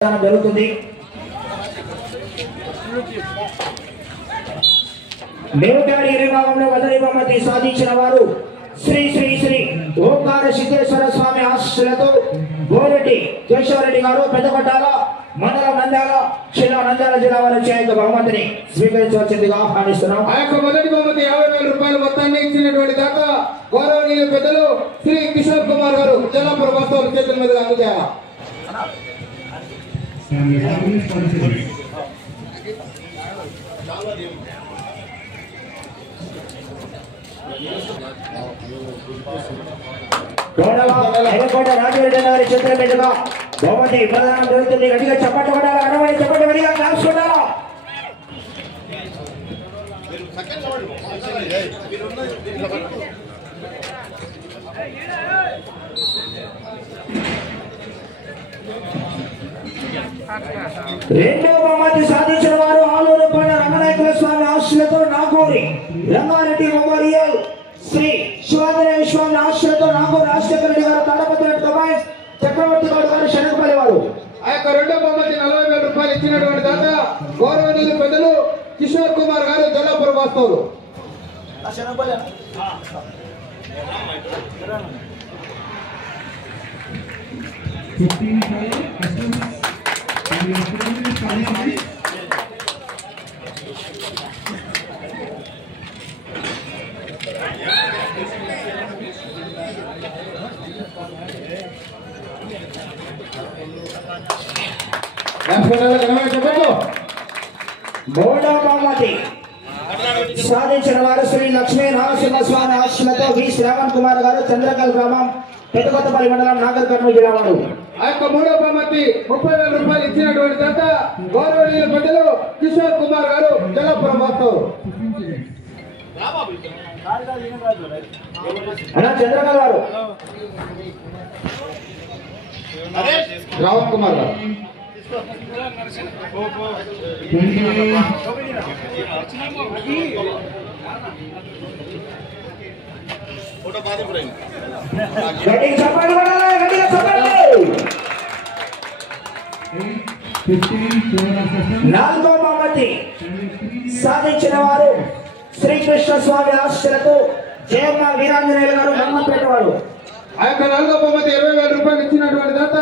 జరుగుతుంది. మేవుటాడి విభాగంలో మొదటి బహుమతి సాధించిన వారు శ్రీ శ్రీ శ్రీ ఓంకార సిద్ధేశ్వర స్వామి ఆశీస్సులతో బోరెడ్డి కేశవరెడ్డి గారు పెద్దపట్టాల మండలం నంద్యాల జిల్లా నంద్యాల జిల్లా వారి యొక్క బహుమతిని స్వీకరించవలసిందిగా ఆహ్వానిస్తున్నాం. ఆ యొక్క మొదటి బహుమతి 50,000 రూపాయల మొత్తాన్ని ఇచ్చినటువంటి దాకా గౌరవనీయ పెద్దలు శ్రీ కిషోర్ కుమార్ గారు జలాపుర వాస్తవాల చేతుల మీదుగా అందుతారు. రాజరెడ్డి గారి చేతుల మీదుగా బహుమతి ప్రదానం జరుగుతుంది. గట్టిగా చప్పట్లు కొట్టాలి, అనవని చప్పట్లు గట్టిగా క్లాప్స్ కొట్టాలి. రెండో బహుమతి సాధించిన వారు ఆలూరు కొండ రంగనాయకుల స్వామి ఆశీస్సులతో నాగూరి రంగారెడ్డి మెమోరియల్ శ్రీ శివాంజనేయ స్వామి ఆశీస్సులతో నాగూరి రాజశేఖర రెడ్డి గారు తాడపత్రి కమాండ్స్ చక్రవర్తి గౌడ్ గారు శనగపల్లి వారు. ఆ యొక్క రెండో బహుమతి 40,000 రూపాయలు ఇచ్చినటువంటి దాత గౌరవనీయ పెద్దలు కిషోర్ కుమార్ గారు జలాపుర వాస్తవులు. మూడో బహుమతి సాధించిన వారు శ్రీ లక్ష్మీ నరసింహ స్వామి ఆశీస్సులతో వి శ్రావణ్ కుమార్ గారు చంద్రకల్ గ్రామం పెద్దకొత్తపల్లి మండలం నాగర్ కర్నూలు జిల్లా వారు. ఆ యొక్క మూడో బహుమతి 30,000 రూపాయలు ఇచ్చినటువంటి దాత గౌరవనీయ పెద్దలు కిషోర్ కుమార్ గారు జలాపుర వాస్తవులు. చంద్రకల్ గారు రావణ్ కుమార్ గారు. నాలుగో బహుమతి సాధించిన వారు శ్రీకృష్ణ స్వామి ఆశీస్సులతో జయమ్మ వీరాంజనేయులు గారు మమ్మపేట వారు. ఆ యొక్క నాలుగో బహుమతి 20,000 రూపాయలు ఇచ్చినటువంటి దాత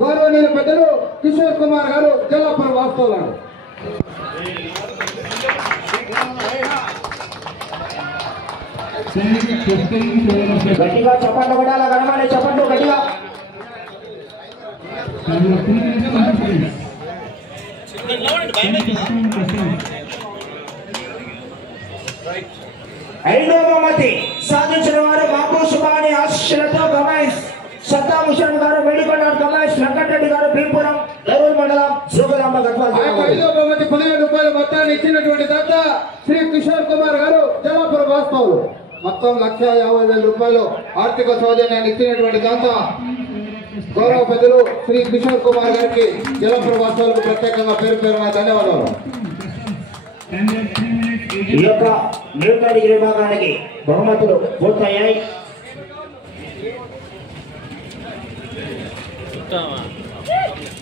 గౌరవనీయ పెద్దలు కిషోర్ కుమార్ గారు జలాపుర వాస్తవులు. గట్టిగా చప్పట్లు కొట్టాల, గణమాలి చప్పట్లు గట్టిగా. ఐదో బహుమతి సాధించిన వారు బాబు సుబాని ఆశీస్సులతో గమేష్ సత్తా ముషన్ గారు మెడికొండ గమేష్ వెంకటరెడ్డి గారు భీపురం దరూర్ మండలం జోగులాంబ గద్వాల. ఐదో బహుమతి 10,000 రూపాయల మొత్తాన్ని ఇచ్చినటువంటి దాత శ్రీ కిషోర్ కుమార్ గారు జలాపుర వాస్తవులు. మొత్తం 1,50,000 రూపాయలు ఆర్థిక సౌజన్యాన్ని ఇచ్చినటువంటి దాత గౌరవ పెద్దలు శ్రీ కిషోర్ కుమార్ గారికి జలాపుర వాస్తవులకు ప్రత్యేకంగా పేరు పేరున ధన్యవాదాలు. ఈ యొక్క న్యూటన్ విభాగానికి బహుమతులు పూర్తయ్యాయి.